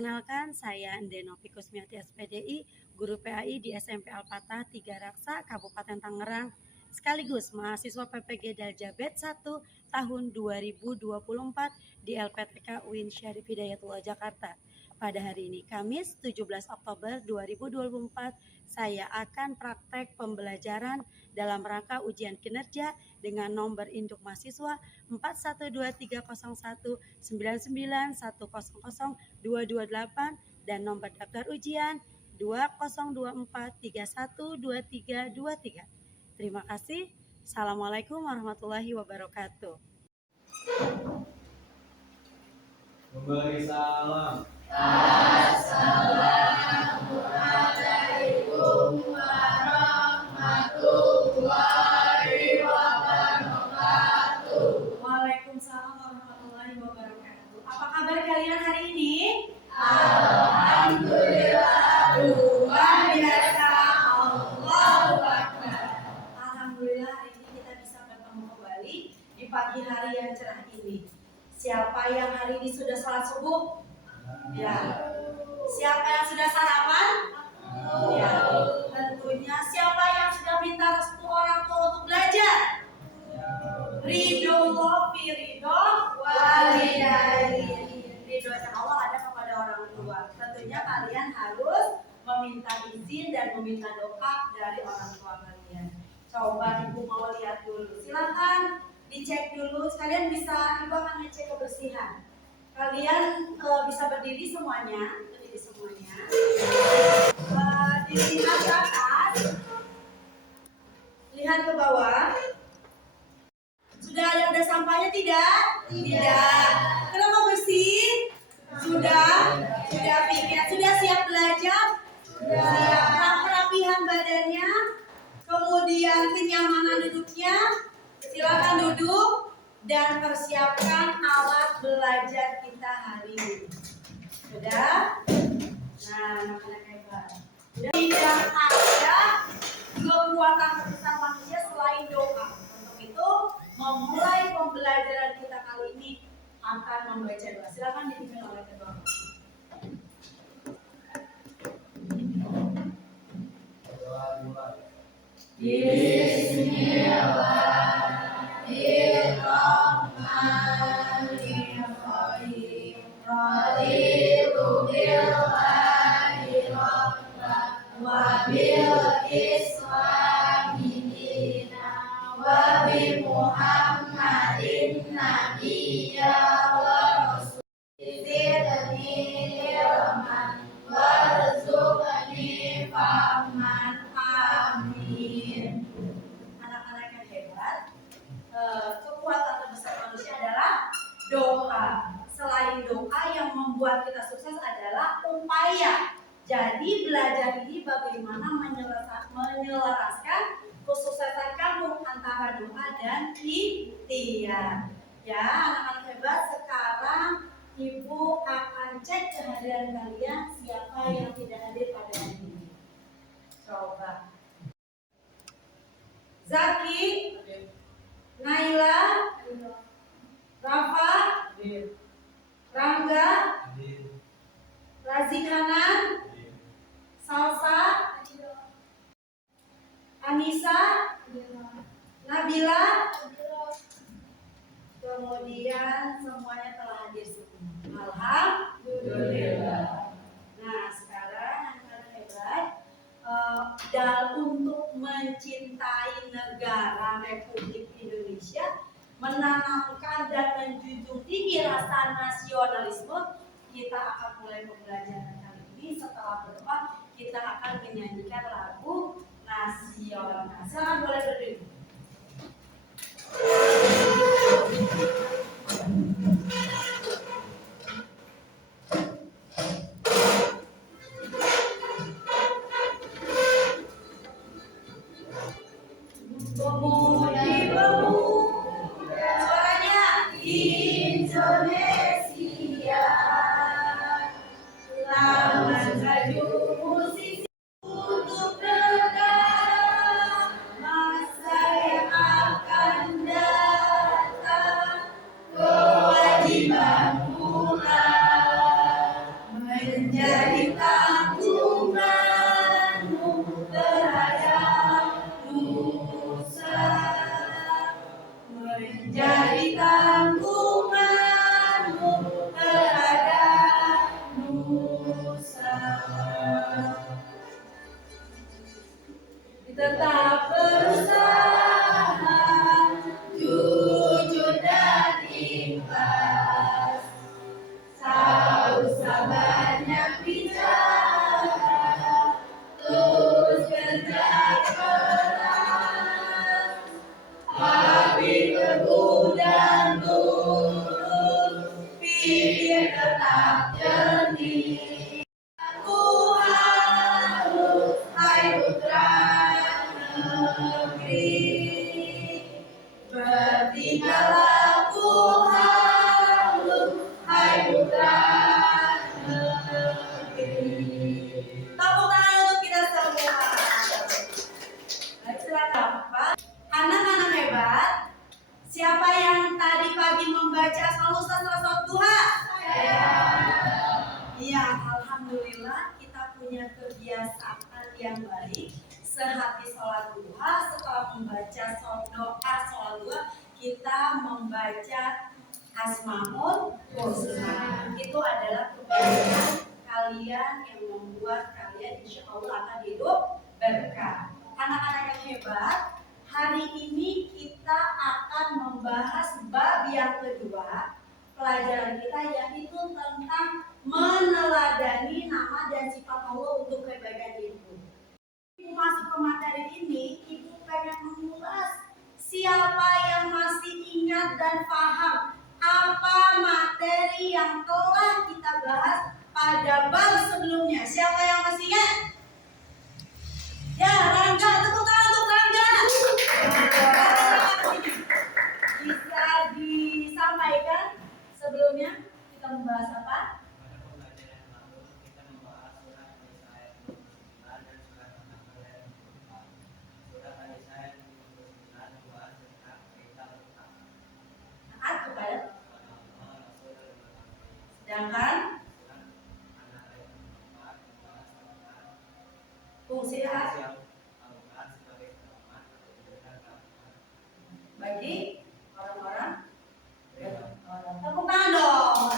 Perkenalkan, saya Endenovi Kusmiati SPDI, Guru PAI di SMP Al-Fatah 3 Raksa, Kabupaten Tangerang, sekaligus mahasiswa PPG Daljabet 1 tahun 2024 di LPTK UIN Syarif Hidayatullah Jakarta. Pada hari ini, Kamis 17 Oktober 2024, saya akan praktek pembelajaran dalam rangka ujian kinerja dengan nomor induk mahasiswa 41230199100228 dan nomor daftar ujian 2024312323. Terima kasih. Assalamualaikum warahmatullahi wabarakatuh. Memberi salam. Assalamualaikum warahmatullahi wabarakatuh. Waalaikumsalam warahmatullahi wabarakatuh. Apa kabar kalian hari ini? Alhamdulillah, luar biasa. Allahu Akbar. Alhamdulillah hari ini kita bisa bertemu kembali di pagi hari yang cerah ini. Siapa yang hari ini sudah sholat subuh? Ya. Siapa yang sudah sarapan? Ya. Tentunya siapa yang sudah minta restu orang tua untuk belajar? Ridho fi ridho walidayni. Ridhonya Allah ada kepada orang tua. Tentunya kalian harus meminta izin dan meminta doa dari orang tua kalian. Coba ibu mau lihat dulu. Silakan dicek dulu. Kalian bisa, ibu akan ngecek kebersihan. Kalian bisa berdiri semuanya. Dilihat ke atas, lihat ke bawah. Sudah ada sampahnya tidak? Tidak. Kenapa bersih? Sudah pikir. Sudah siap belajar? Siap. Kerapihan badannya, kemudian kenyamanan duduknya. Silakan duduk dan persiapkan alat belajar kita hari ini. Sudah? Nah, anak-anak hebat. Tidak ada kekuatan terbesar manusia selain doa. Untuk itu, memulai pembelajaran kita kali ini akan membaca doa. Silakan dipimpin oleh ketua. Bismillahirrahmanirrahim. Raditu billahi rabban wa bil islami dinan wa bi Muhammadin nabiyya wa rasulidni ilman warzuqni fahman. Amin. Anak-anak yang hebat, kekuatan terbesar manusia adalah doa. Selain doa, yang membuat kita sukses adalah upaya. Jadi belajar ini bagaimana menyelaraskan kesuksesan kamu antara doa dan ikhtiar. Ya, anak-anak hebat, sekarang ibu akan cek kehadiran kalian siapa yang tidak hadir pada hari ini. Coba. Zaki, Naila, Rafa, Rangga, Razikanan, Salsa, Anissa, Nabila, kemudian semuanya telah hadir semua. Alhamdulillah. Nah, sekarang anak-anak hebat, untuk mencintai negara Republik Indonesia, menanamkan dan menjunjung tinggi rasa nasionalisme, kita akan mulai pembelajaran kali ini. Setelah berdoa, kita akan menyanyikan lagu nasional. Silakan boleh berdiri. Indonesia, lawan maju musisi untuk negara, masa alhamdulillah kita punya kebiasaan yang baik. Sehabis sholat duha, setelah membaca doa sholat duha, kita membaca Asmaul Husna. Itu adalah kebiasaan kalian yang membuat kalian insya Allah akan hidup berkah. Anak-anak yang hebat, hari ini kita akan membahas bab yang kedua pelajaran kita, yaitu tentang meneladani nama dan sifat Allah untuk kebaikan ibu. Ibu masuk ke materi ini, ibu pengen mengulas siapa yang masih ingat dan paham apa materi yang telah kita bahas pada bab sebelumnya. Siapa yang masih ingat? Ya, Rangga, tepuk tangan untuk Rangga. Bisa disampaikan sebelumnya kita membahas apa? Pada pembelajaran yang lalu kita membahas surat An-Nisa ayat 29 dan surat An-Nahl ayat 24. Surat An-Nisa ayat 29 membahas tentang perintah berutang Taat kepada. kepada Allah, Rasul dan umat manusia. Sedangkan Surat An-Nahl ayat 24 membahas tentang fungsi fungsi Al-Quran sebagai pedoman atau tuntunan keagamaan. bagi orang-orang. Tepuk tangan dong.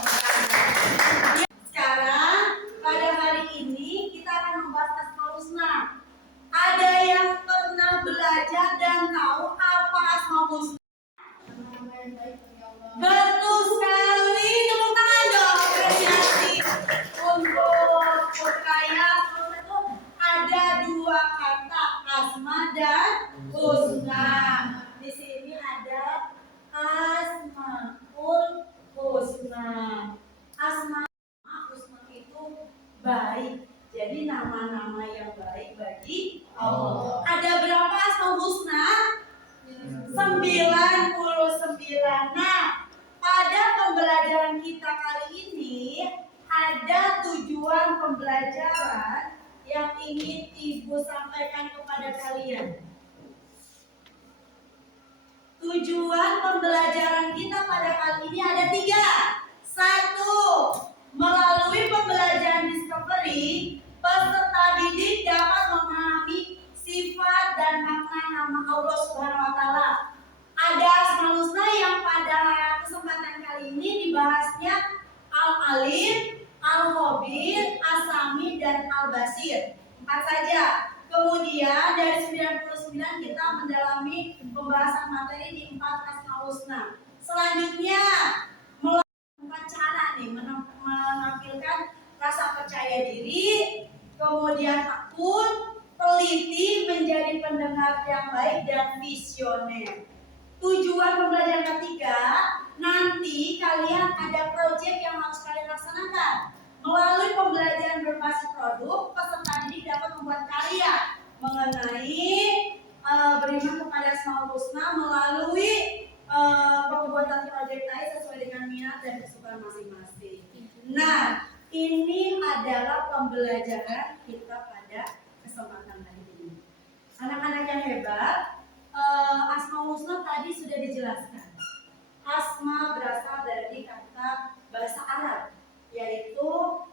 Sekarang pada hari ini kita akan membahas Asmaul Husna. Ada yang pernah belajar dan tahu apa Asmaul Husna? Betul sekali. Tepuk tangan dong. Apresiasi untuk Putaya. Itu ada dua kata, Asma dan Husna. Di sini ada Asmaul Husna. Asmaul Husna itu baik. Jadi nama-nama yang baik bagi Allah. Ada berapa Asmaul Husna? 99. Nah, pada pembelajaran kita kali ini ada tujuan pembelajaran yang ingin Ibu sampaikan kepada kalian. Tujuan pembelajaran kita pada kali ini ada 3. 1. Melalui pembelajaran discovery, peserta didik dapat memahami sifat dan makna nama Allah Subhanahu wa Ta'ala. Ada Asmaul Husna yang pada kesempatan kali ini dibahasnya Al-Alim, Al-Khabir, As-Sami, dan Al-Basir. 4 saja. Kemudian dari 99 kita mendalami pembahasan materi di 4 Asmaul Husna. Selanjutnya melakukan cara nih menampilkan rasa percaya diri, kemudian tekun, teliti, menjadi pendengar yang baik dan visioner. Tujuan pembelajaran ketiga, nanti kalian ada proyek yang harus kalian laksanakan. Melalui pembelajaran berbasis produk, peserta didik dapat membuat karya mengenai beriman kepada Asmaul Husna melalui pembuatan proyek lain sesuai dengan minat dan kesukaan masing-masing. Nah, ini adalah pembelajaran kita pada kesempatan hari ini. Anak-anak yang hebat, Asmaul Husna tadi sudah dijelaskan. Asma berasal dari kata bahasa Arab, yaitu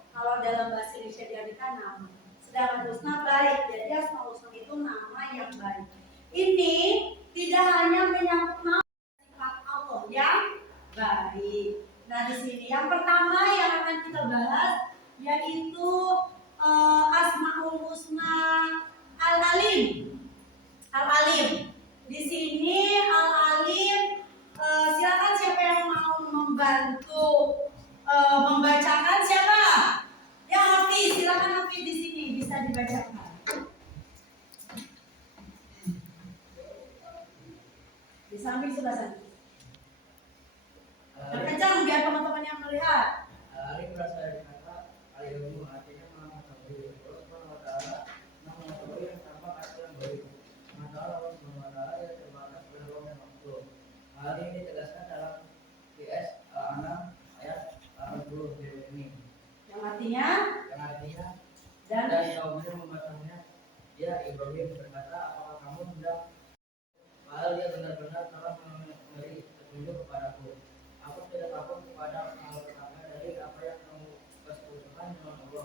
kalau dalam bahasa Indonesia diartikan nama. Sedangkan Husna baik, jadi Asmaul Husna itu nama yang baik. Ini tidak hanya menyangkut nama sifat Allah yang baik. Nah, di sini yang pertama yang akan kita bahas yaitu Asmaul Husna Al-Alim. Al-Alim. Di sini Al-Alim, silakan siapa yang mau membantu membacakan, siapa? Ya, Hafiz, silakan Hafiz di sini bisa dibacakan. Di samping sebelah sana. Kencang biar teman-teman yang melihat. Al-Alim berasal dari kata al-ilmu, artinya mengetahui. Allah Subhanahu wa Ta'ala mengetahui yang tanpa kata yang baik. Mengetahui Allah Subhanahu wa Ta'ala yang terbatas belum yang makhluk. Hal ini ditegaskan dalam PS Al-An'am ayat 40 ini. Yang artinya Dan kaumnya membatangnya, ya Ibrahim berkata, apakah kamu hendak? Padahal dia benar-benar telah memberi petunjuk kepadaku. Aku tidak takut kepada hal pertama dari apa yang kamu persekutukan dengan Allah.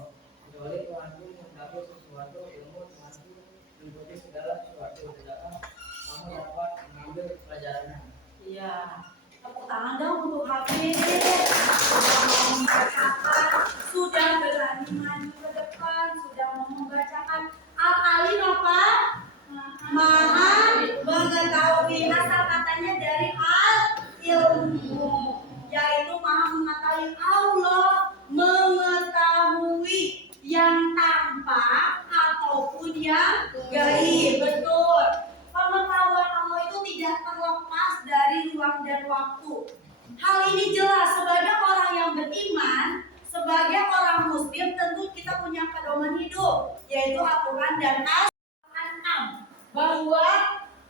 Tuhanku mencabut sesuatu ilmu Tuhanku mengikuti segala sesuatu. Tidakkah kamu dapat mengambil pelajarannya? Iya. Tepuk tangan dong untuk Hafiz. Sudah mau membacakan, sudah berani maju ke depan, sudah mau membacakan. Al-alim apa? Maha mengetahui. Asal katanya dari al-ilmu, yaitu maha mengetahui. Allah mengetahui yang tampak ataupun yang gaib. Betul. Pengetahuan Allah itu tidak terlepas dari ruang dan waktu. Hal ini jelas sebagai orang yang beriman, sebagai orang muslim tentu kita punya pedoman hidup, yaitu aturan dan Al-An'am, bahwa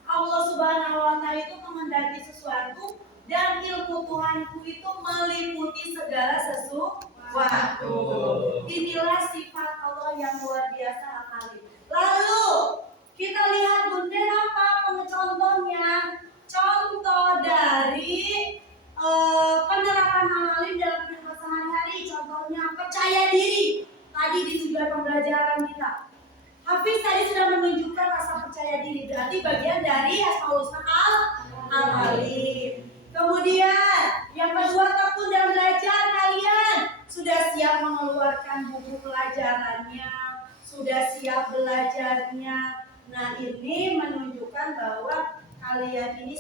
Allah Subhanahu wa taala itu menghendaki sesuatu dan ilmu Tuhanku itu meliputi segala sesuatu. Inilah sifat Allah yang luar biasa sekali. Lalu kita lihat bunda apa contohnya? Contoh dari penerapan al-alim dalam kehidupan sehari-hari. Contohnya percaya diri. Tadi di tujuan pembelajaran kita, Hafiz tadi sudah menunjukkan rasa percaya diri. Berarti bagian dari Asmaul Husna al-alim. Kemudian yang kedua, tekun dan belajar. Kalian sudah siap mengeluarkan buku pelajarannya, sudah siap belajarnya. Nah, ini menunjukkan bahwa kalian ini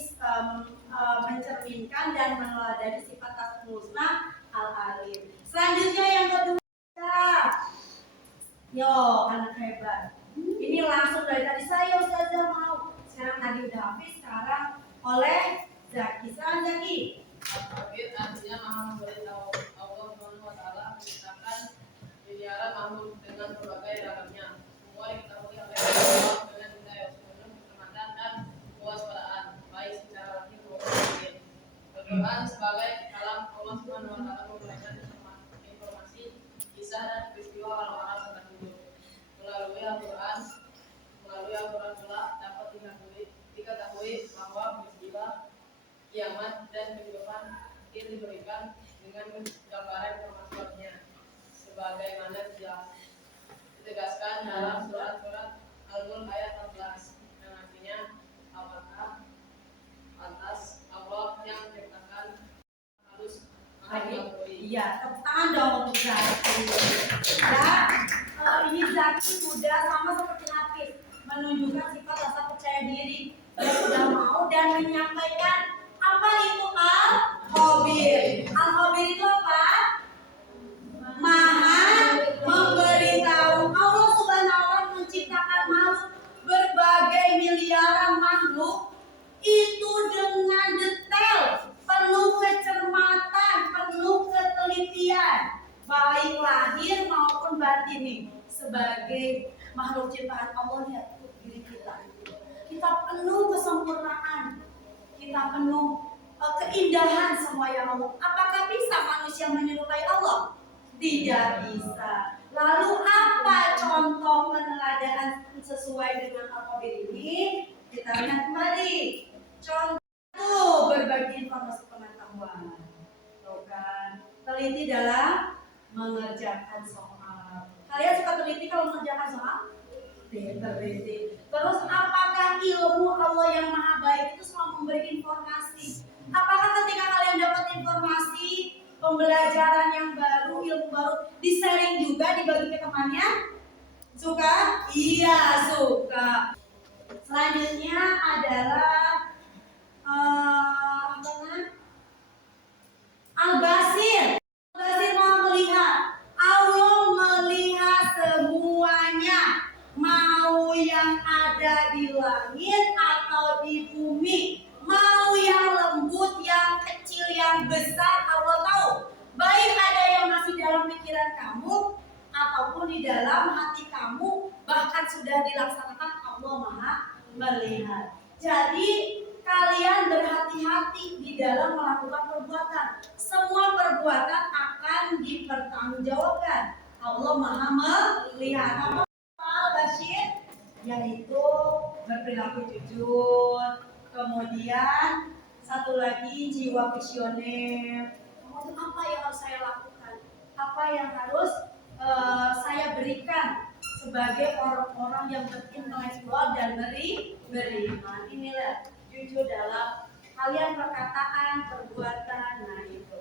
mencerminkan dan meneladani sifat Asmaul Husna al-alim. Selanjutnya yang kedua, yo anak hebat. Ini langsung dari tadi saya Ustazah mau. Sekarang tadi udah Hafiz, sekarang oleh Zaki. Sekarang Zaki. Al-Habib artinya maha memberitahu. Allah Subhanahu wa taala menciptakan miliaran makhluk dengan berbagai ragamnya. Semua diketahui oleh Allah dengan hidayah penuh kecermatan dan kewaspadaan, baik secara lahir maupun batin. Al-Quran sebagai kalam Allah Subhanahu wa taala memberikan informasi, kisah dan peristiwa orang-orang terdahulu. Melalui Al-Quran pula dapat diketahui bahwa peristiwa kiamat dan kehidupan itu diberikan dengan gambaran informasinya sebagaimana ditegaskan dalam surat Al-Mulk ayat 14 yang artinya apakah atas Allah yang menciptakan harus mengakui. Iya, tepuk tangan dong untuk Zaki. Ya, ini Zaki sudah sama seperti Hafiz menunjukkan sifat rasa percaya diri. Dia sudah mau dan menyampaikan apa itu al-khabir. Al-khabir itu apa? Maha memberitahu. Allah Subhanahu wa taala menciptakan makhluk, berbagai miliaran makhluk itu dengan detail, penuh kecermatan, penuh ketelitian, baik lahir maupun batin nih. Sebagai makhluk ciptaan Allah, lihat diri kita. Kita penuh kesempurnaan, kita penuh keindahan semua yang Allah. Apakah bisa manusia menyerupai Allah? Tidak bisa. Lalu apa contoh peneladanan sesuai dengan al-khabir ini? Kita lihat kembali. Contoh berbagi informasi pengetahuan. Tuh kan, teliti dalam mengerjakan soal. Kalian suka teliti kalau mengerjakan soal? Teliti. Terus apakah ilmu Allah yang maha baik itu selalu memberi informasi? Apakah ketika kalian dapat informasi, pembelajaran yang baru, ilmu baru, di-sharing juga, dibagi ke temannya? Suka? Iya, suka. Selanjutnya adalah Al-Basir. Al-Basir mau melihat. Allah melihat semuanya, mau yang ada di langit atau di bumi, mau yang lembut, yang kecil, yang besar, Allah tahu. Baik ada yang masih dalam pikiran kamu ataupun di dalam hati kamu, bahkan sudah dilaksanakan, Allah Maha melihat. Jadi kalian berhati-hati di dalam melakukan perbuatan. Semua perbuatan akan dipertanggungjawabkan. Allah Maha melihat. Apa Bashir? Yaitu berperilaku jujur. Kemudian satu lagi jiwa visioner. Kemudian apa yang harus saya lakukan? Apa yang harus saya berikan sebagai orang-orang yang berintelektual dan beriman. Inilah jujur dalam kalian perkataan, perbuatan. Nah itu.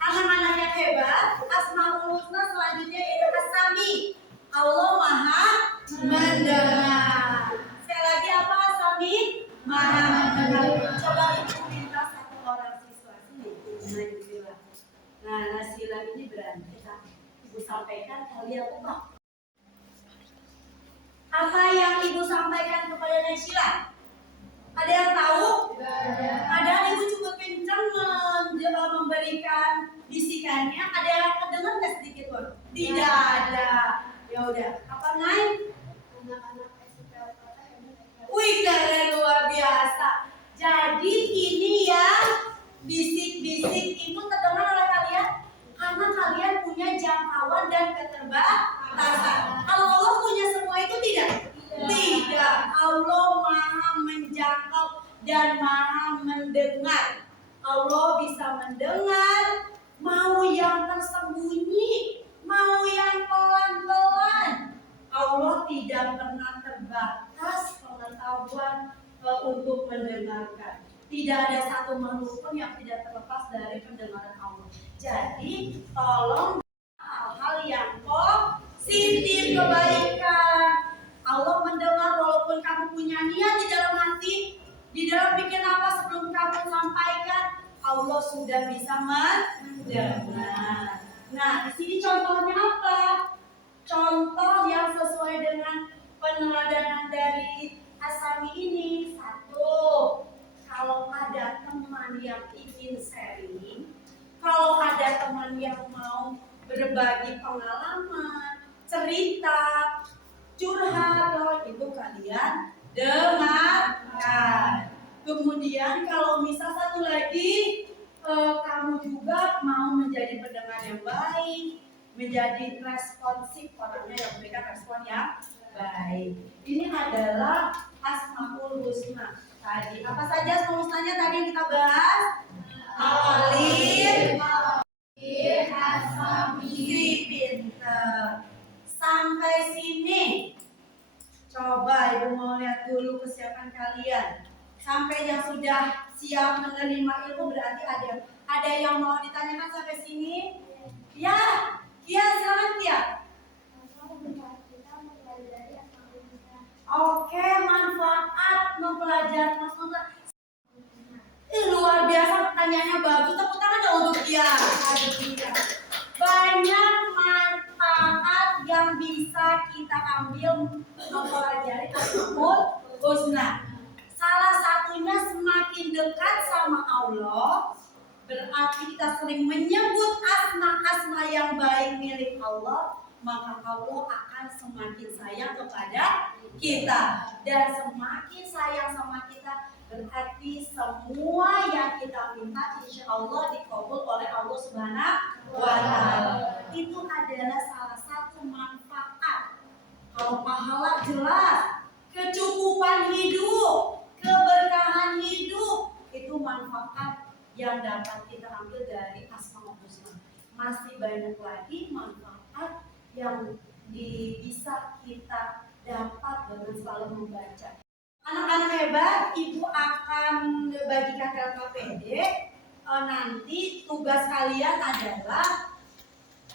Anak-anak yang hebat, Asmaul Husna selanjutnya yaitu As-Sami. Allah Maha mendengar. Sekali lagi apa As-Sami? Maha mendengar. Coba ibu minta satu orang siswa sini. Nasila. Nah, Nasila ini berani. Ibu sampaikan kalian tebak. Apa yang ibu sampaikan kepada Nasila? Ada yang tahu? Padahal ibu cukup kencang memberikan bisikannya. Ada yang kedengar nggak sedikit pun? Tidak ada. Ya udah. Apa naik? Wih, keren luar biasa. Jadi ini ya bisik-bisik itu terdengar oleh kalian karena kalian punya jangkauan dan keterbatasan. Kalau Allah punya semua itu tidak? Tidak. Allah Maha menjangkau dan Maha mendengar. Allah bisa mendengar mau yang tersembunyi, mau yang pelan-pelan. Allah tidak pernah terbatas pengetahuan untuk mendengarkan. Tidak ada satu makhluk pun yang tidak terlepas dari pendengaran Allah. Jadi tolong hal-hal yang positif, kebaikan. Allah mendengar walaupun kamu punya niat di dalam hati, di dalam pikiran apa sebelum kamu sampaikan, Allah sudah bisa mendengar. Nah, di sini contohnya apa? Contoh yang sesuai dengan peneladanan dari As-Sami ini. Satu, kalau ada teman yang ingin sharing, kalau ada teman yang mau berbagi pengalaman, cerita, curhat, itu kalian dengarkan. Kemudian kalau misal satu lagi, kamu juga mau menjadi pendengar yang baik, menjadi responsif, orangnya yang memberikan respon yang baik. Ini adalah Asmaul Husna. Tadi apa saja Asmaul Husnanya tadi yang kita bahas? Alim, As-Sami, pinter. Sampai sini. Coba ibu mau lihat dulu kesiapan kalian. Sampai yang sudah siap menerima ilmu berarti ada yang mau ditanyakan sampai sini? Ya, silakan Tia. Oke, manfaat mempelajari Mas. Luar biasa pertanyaannya bagus. Tepuk tangan dong untuk dia. Banyak manfaat yang bisa kita ambil mempelajari Asmaul Husna. Salah satunya semakin dekat sama Allah, berarti kita sering menyebut asma-asma yang baik milik Allah, maka Allah akan semakin sayang kepada kita. Dan semakin sayang sama kita, berarti semua yang kita minta insya Allah dikabul oleh Allah Subhanahu wa Ta'ala. Itu adalah salah satu manfaat. Kalau pahala jelas, kecukupan hidup, keberkahan hidup, itu manfaat yang dapat kita ambil dari Asmaul Husna. Masih banyak lagi manfaat yang bisa kita dapat dengan selalu membaca. Anak-anak hebat, ibu akan bagikan LKPD. Nanti tugas kalian adalah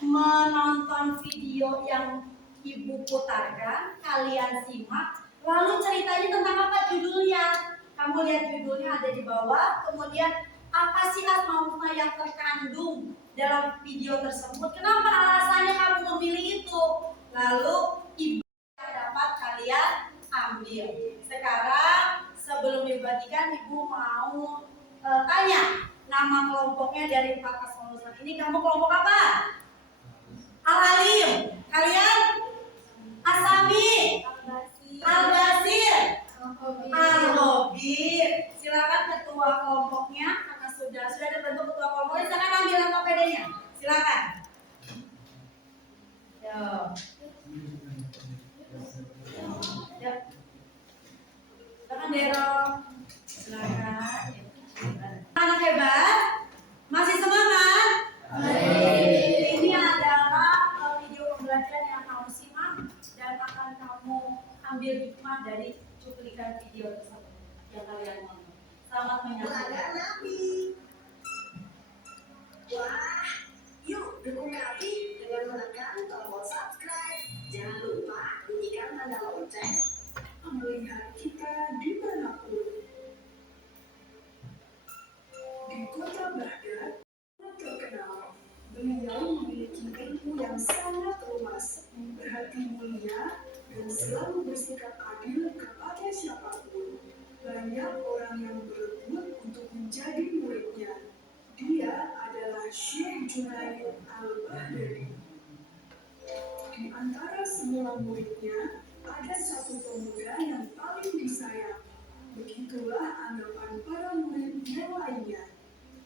menonton video yang ibu putarkan, kalian simak, lalu ceritanya tentang apa judulnya. Kamu lihat judulnya ada di bawah, kemudian apa sih Asmaul Husna yang terkandung dalam video tersebut, kenapa alasannya kamu memilih itu, lalu ibu dapat kalian ambil. Sekarang sebelum dibagikan, ibu mau tanya nama kelompoknya dari 4 Asmaul Husna ini. Kamu kelompok apa? Al-Alim. Kalian? As-Sami, Al-Basir, Al-Hobir. Silakan ketua kelompoknya, karena sudah terbentuk ketua kelompoknya. Silakan ambil LKPD-nya. Silakan. Silakan Derong. Silakan. Anak hebat, masih semangat? Ini adalah video pembelajaran yang kamu simak ambil hikmah dari cuplikan video tersebut yang kalian nonton. Selamat menyaksikan. Nabi. Wah, yuk dukung kami dengan menekan tombol subscribe. Jangan lupa bunyikan tanda lonceng. Melihat kita dimanapun. Di kota Baghdad, terkenal, beliau memiliki ilmu yang sangat luas, berhati mulia, dan selalu bersikap adil kepada siapapun. Banyak orang yang berebut untuk menjadi muridnya. Dia adalah Syekh Junaid Al-Baghdadi. Di antara semua muridnya, ada satu pemuda yang paling disayang. Begitulah anggapan para murid yang lainnya.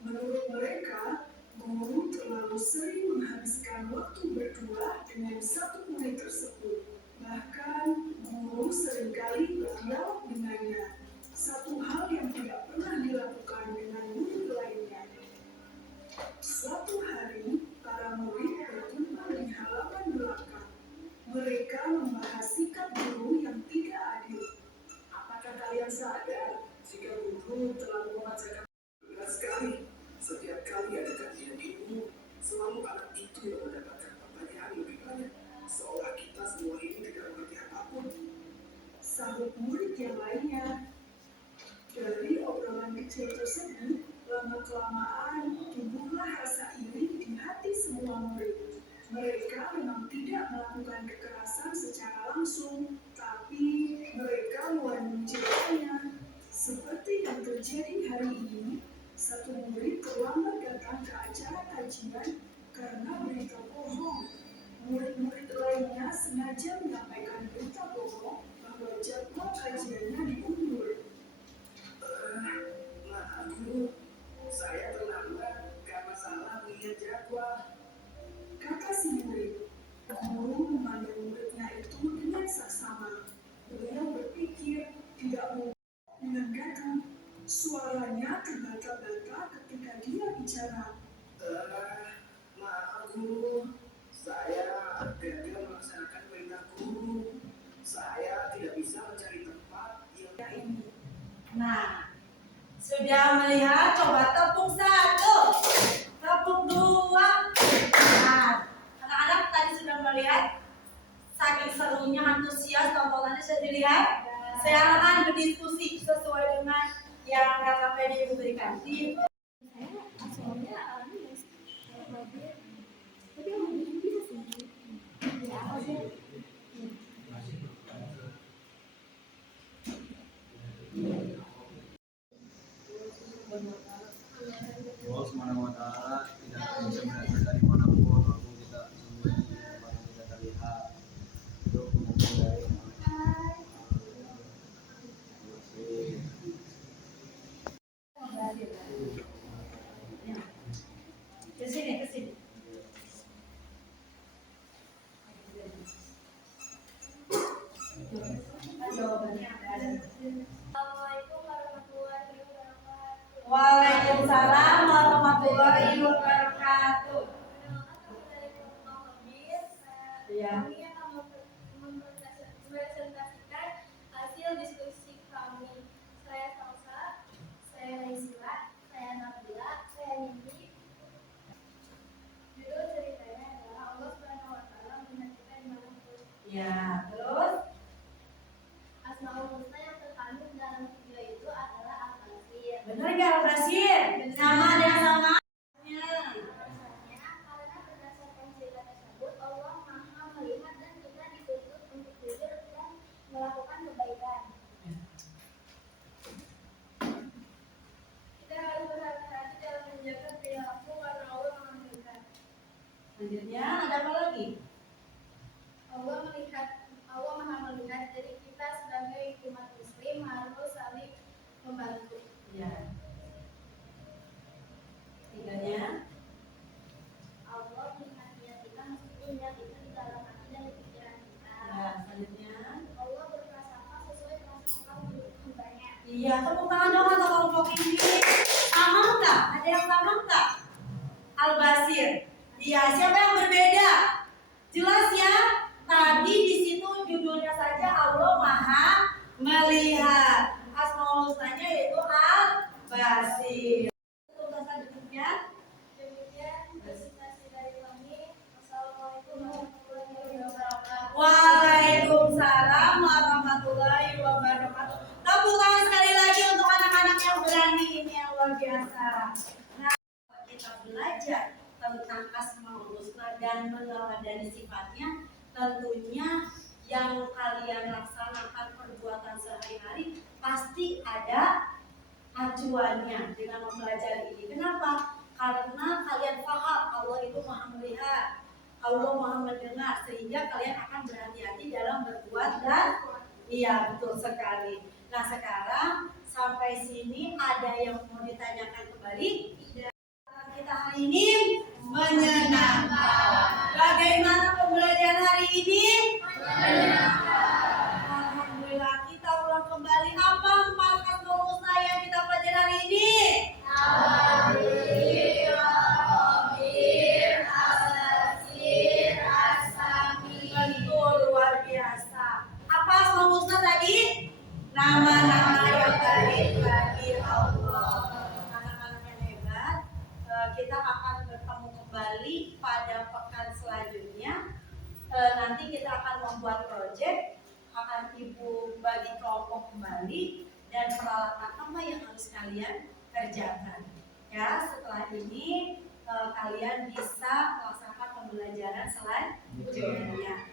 Menurut mereka, guru terlalu sering menghabiskan waktu berdua dengan satu murid tersebut. Bahkan, guru seringkali berdialog dengannya. Satu hal yang tidak pernah dilakukan dengan murid lainnya. Suatu hari, para murid berjumpa di halaman belakang. Mereka membahas sikap guru yang tidak adil. Apakah kalian sadar jika guru telah memaksakan berat sekali? Setiap kali ada kajian ilmu, selalu anak itu yang mendapatkan pertanyaan lebih banyak. Seolah kita semua ini tidak mengerti apapun. Sahut murid yang lainnya. Dari obrolan kecil tersebut, lama-kelamaan tumbuhlah rasa iri di hati semua murid. Mereka memang tidak melakukan kekerasan secara langsung, tapi mereka mulai mencintainya. Seperti yang terjadi hari ini, satu murid terlambat datang ke acara kajian karena berita bohong. Murid-murid lainnya sengaja menyampaikan berita bohong bahwa jadwal kajiannya diundur. Maaf guru, saya terlambat karena salah melihat jadwal. Kata si murid. Guru memanggil muridnya itu dengan saksama. Beliau berpikir tidak mau dengan gaduh. Suaranya terbata-bata ketika dia bicara. Maaf guru, saya gagal melaksanakan perintah guru. Saya tidak bisa mencari tempat yang ini. Nah, sudah melihat? Coba tepuk satu, tepuk dua. Nah, anak-anak tadi sudah melihat, saking serunya, antusias tontonannya sudah dilihat. Saya akan berdiskusi sesuai dengan yang KKP diberikan. Allah Subhanahu wa Ta'ala tidak bisa melihat dari manapun, walaupun kita sembunyi, walaupun kita terlihat. Itu kemungkinan dari Ke sini, ke sini. Jawabannya ada. Assalamualaikum warahmatullahi wabarakatuh. Waalaikumsalam warahmatullahi wabarakatuh. Ya. Kami akan mempresentasikan hasil diskusi kami. Saya Salsa, saya Naisila, saya Nabila, saya Nindi. Judul ceritanya adalah Allah Subhanahu wa Ta'ala melihat kita dimanapun. Ya, terus Asmaul Husna yang terkandung dalam video itu adalah Al-Basir. benar nggak Basir? Sama ada yang sama? Alasannya karena berdasarkan cerita tersebut Allah Maha melihat dan kita dituntut untuk jujur dan melakukan kebaikan. Kita harus berhati-hati dalam menjaga perilaku karena Allah Maha melihat. Selanjutnya ada apa lagi? Allah Maha melihat, jadi kita sebagai umat muslim harus saling membantu. Ya. Tiganya. Allah melihat niat kita meskipun niat itu di dalam hati dan di pikiran kita. Ya, selanjutnya. Allah berprasangka sesuai prasangka menurut hambanya. Iya, tepuk tangan dong atau kelompok ini. Sama enggak? Ada yang sama enggak? Al-Basir. Iya, siapa yang berbeda? Jelas ya. Tadi di situ judulnya saja Allah Maha melihat. Asmaul husnanya yaitu al-basir. Tugas selanjutnya. Demikian presentasi dari kami. Wassalamualaikum warahmatullahi wabarakatuh. Waalaikumsalam warahmatullahi wabarakatuh. Tepuk tangan sekali lagi untuk anak-anak yang berani ini yang luar biasa. Nah, kita belajar tentang Asmaul Husna dan meneladani sifatnya, tentunya yang kalian laksanakan perbuatan sehari-hari pasti ada acuannya dengan mempelajari ini. Kenapa? Karena kalian paham Allah itu maha melihat, Allah maha mendengar, sehingga kalian akan berhati-hati dalam berbuat dan iya betul sekali. Nah sekarang sampai sini ada yang mau ditanyakan kembali? Tidak. Kita hari ini menyenangkan. Bagaimana pembelajaran hari ini? Alhamdulillah, kita ulang kembali apa 4 Asmaul Husna yang kita pelajari hari ini? Betul, luar biasa. Apa Asmaul Husna tadi? Nama-nama yang baik bagi Allah. Anak-anak yang hebat, kita akan bertemu kembali pada pekan selanjutnya. Nanti kita akan membuat proyek, akan ibu bagi kelompok kembali dan peralatan apa yang harus kalian kerjakan. Ya, setelah ini kalian bisa melaksanakan pembelajaran selanjutnya.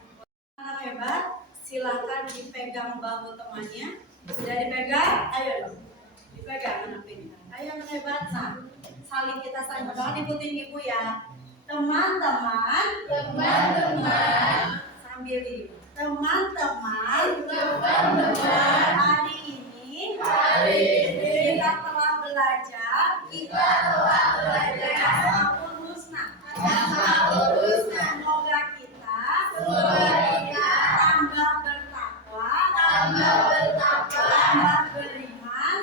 Anak hebat, silakan dipegang bahu temannya. Sudah dipegang? Ayo dong, dipegang anak pintar. Ayo anak hebat, saling kita saling berdoa, ikutin ibu ya. Teman-teman, sambil ini. Teman-teman, hari ini kita telah belajar Asmaul Husna. Semoga kita tambah bertakwa, tambah beriman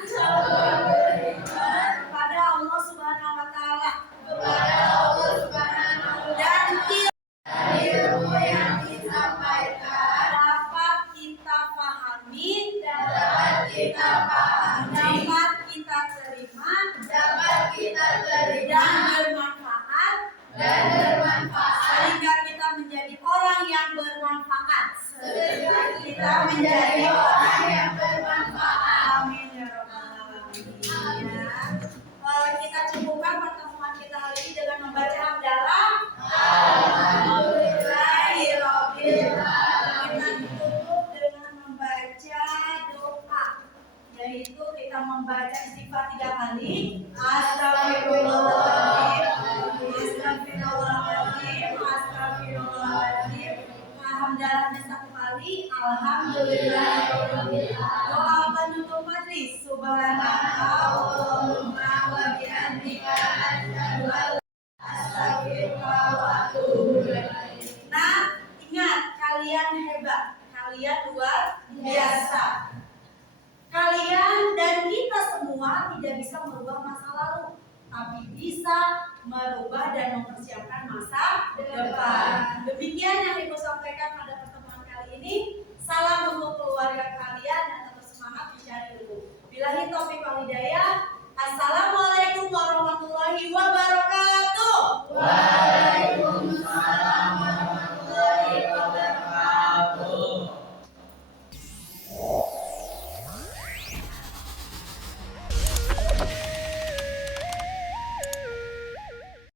kepada Allah Subhanahu wa Ta'ala, dan ilmu yang disampaikan dapat kita pahami, dapat kita terima, dan bermanfaat, sehingga kita menjadi orang yang bermanfaat. Amin ya rabbal alamin. Kita cukupkan pertemuan kita hari ini dengan membaca hamdalah. Kita tutup dengan membaca doa, yaitu kita membaca istighfar 3 kali. Astagfirullahaladzim. Hamdalahnya 1 kali. Alhamdulillah. Doa penutup majlis. Subhanallahumma wa bihamdika asyhadu an la astaghfiruka wa atubu ilaik. Nah, ingat, kalian hebat, kalian luar biasa. Kalian dan kita semua tidak bisa merubah masa lalu, tapi bisa merubah dan mempersiapkan masa depan. Demikian yang Ibu sampaikan pada pertemuan kali ini. Salam untuk keluarga kalian.